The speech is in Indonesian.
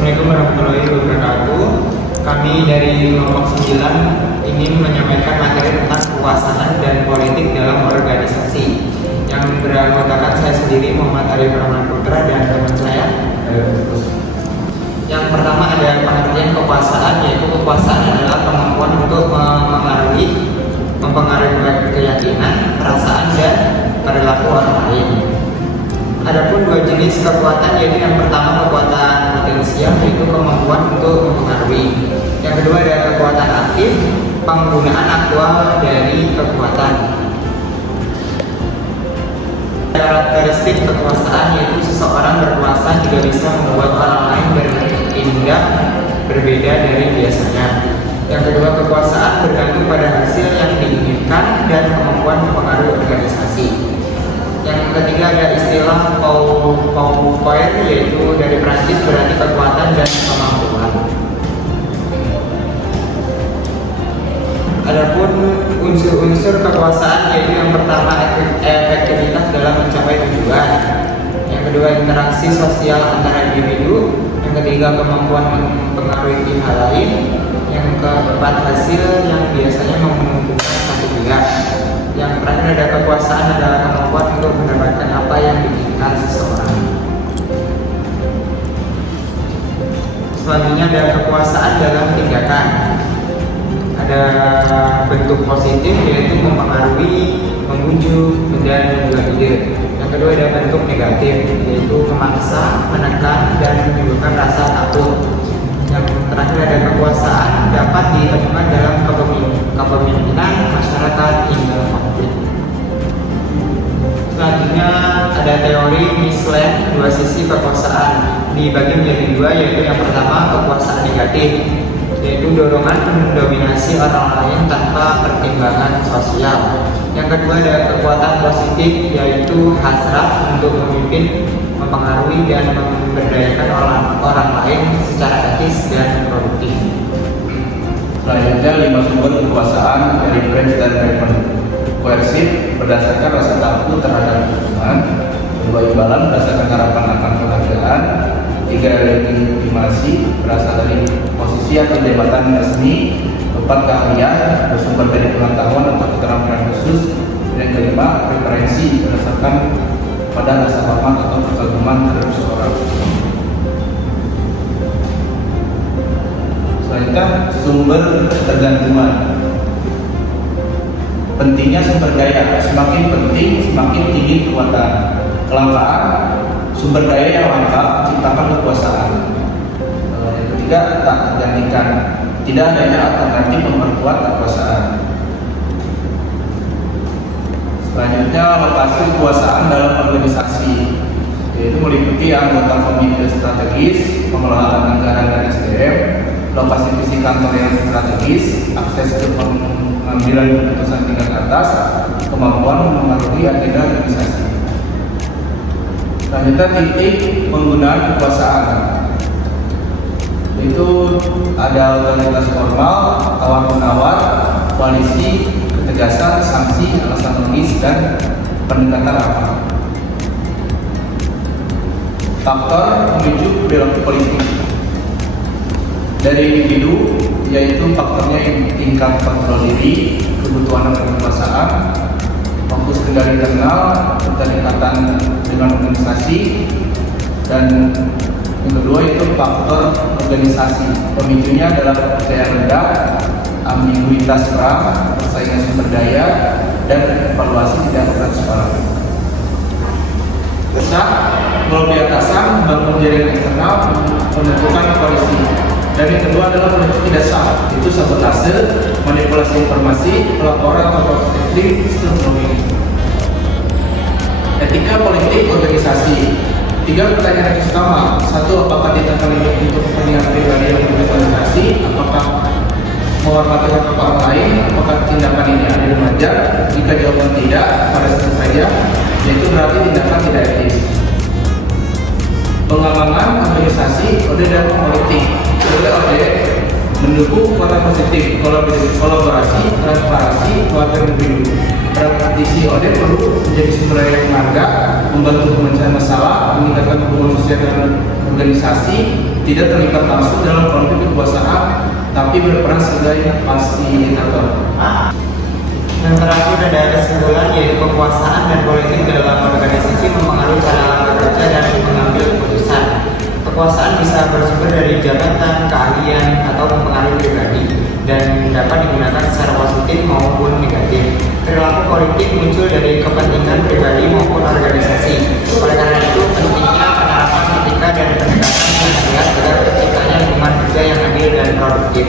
Assalamualaikum warahmatullahi wabarakatuh. Kami dari kelompok 9 ingin menyampaikan materi tentang kekuasaan dan politik dalam organisasi yang beranggotakan saya sendiri, Muhammad Arif Rahman Putra, dan teman saya. Yang pertama ada pengertian kekuasaan, yaitu kekuasaan adalah kemampuan untuk mempengaruhi keyakinan, perasaan, dan perilaku orang lain. Adapun dua jenis kekuatan, yaitu yang pertama kekuatan potensial, yaitu kemampuan untuk mempengaruhi. Yang kedua ada kekuatan aktif, penggunaan aktual dari kekuatan. Karakteristik kekuasaan yaitu seseorang berkuasa juga bisa membuat orang lain bertindak berbeda dari biasanya. Yang kedua, kekuasaan bergantung pada hasil yang diinginkan dan kemampuan mempengaruhi organisasi. Yang ketiga ada istilah pouvoir, yaitu dari Prancis, berarti kekuatan dan kemampuan. Adapun unsur-unsur kekuasaan yaitu yang pertama efektivitas dalam mencapai tujuan. Yang kedua interaksi sosial antara individu. Yang ketiga kemampuan mempengaruhi pihak lain. Yang keempat hasil yang biasanya menguntungkan satu pihak. Yang terakhir ada kekuasaan adalah kemampuan untuk mendapatkan apa yang diinginkan seseorang. Selanjutnya ada kekuasaan dalam tindakan. Ada bentuk positif yaitu mempengaruhi, membujuk, dan menjual ide. Yang kedua ada bentuk negatif yaitu memaksa, menekan, dan menimbulkan rasa takut. Yang terakhir ada kekuasaan dapat ditemukan dalam kepemimpinan masyarakat hingga konflik. Selanjutnya ada teori Mislen, dua sisi kekuasaan, dibagi menjadi dua, yaitu yang pertama kekuasaan negatif, yaitu dorongan mendominasi orang lain tanpa pertimbangan sosial. Yang kedua ada kekuatan positif, yaitu hasrat untuk memimpin, mempengaruhi, dan memberdayakan orang lain secara etis dan produktif. Selanjutnya 5 sumber kekuasaan dari French dan Raymond. Koersif berdasarkan rasa takut terhadap lingkungan. Kedua, imbalan berdasarkan harapan akan penghargaan. 3, legitimasi berasal dari posisi atau jabatan resmi. 4, keahlian bersumber dari pengetahuan atau keterampilan khusus. Dan kelima, preferensi berdasarkan pada rasa hormat atau kekaguman terhadap seseorang. Selanjutnya sumber ketergantungan. Pentingnya sumber daya, semakin penting semakin tinggi kekuatan. Kelangkaan sumber daya yang lengkap ciptakan kekuasaan. Yang ketiga, tak tergantikan, tidak adanya alternatif memperkuat kekuasaan. Selanjutnya lokasi kekuasaan dalam organisasi, yaitu meliputi anggota komite strategis, pengelolaan anggaran dan SDM, lokasi visi kantor yang strategis, akses ke pengambilan keputusan tingkat atas, kemampuan memengaruhi agenda organisasi. Selanjutnya titik penggunaan kekuasaan, yaitu ada otoritas formal, tawar-menawar, koalisi, ketegasan, sanksi, alasan logis, dan pendekatan akal. Faktor pemicu perilaku politik dari individu, yaitu faktornya tingkat kontrol diri, kebutuhan dan kekuasaan, fokus kendali internal, keterikatan dengan organisasi, dan yang kedua itu faktor organisasi. Pemicunya adalah kepercayaan rendah, ambiguitas perang, persaingan sumber daya, dan evaluasi tidak transparan. Besar, melalui atasan, bangun jaringan eksternal, menentukan koalisi. Dan yang kedua adalah politik tidak sah, itu sabotase, manipulasi informasi, pelaporan atau strukturing. Etika politik organisasi. 3 pertanyaan yang utama. 1, apakah tindakan untuk kepentingan pribadi yang organisasi? Apakah menghormati hak orang lain? Apakah tindakan ini adil dan wajar? Jika jawaban tidak, pada saja, yaitu berarti tindakan tidak etis. Pengembangan organisasi, kode dan politik. Oleh OD mendukung kota positif, kolaborasi, transparansi, keluarga individu. Praktisi OD perlu menjadi sumber daya yang berharga, membantu pemecahan masalah, meningkatkan hubungan sosial dan organisasi, tidak terlibat langsung dalam konflik kekuasaan, tapi berperan sebagai fasilitator. Yang terakhir ada kesimpulan, yaitu kekuasaan dan politik dalam organisasi mempengaruhi cara bekerja dan mengambil keputusan. Kekuasaan bisa bersumber dari jabatan, keahlian, atau mempengaruhi pribadi dan dapat digunakan secara positif maupun negatif. Perilaku politik muncul dari kepentingan pribadi maupun organisasi. Oleh karena itu, pentingnya penerapan etika dan pendekatan yang sehat agar terciptanya lingkungan kerja yang adil dan produktif.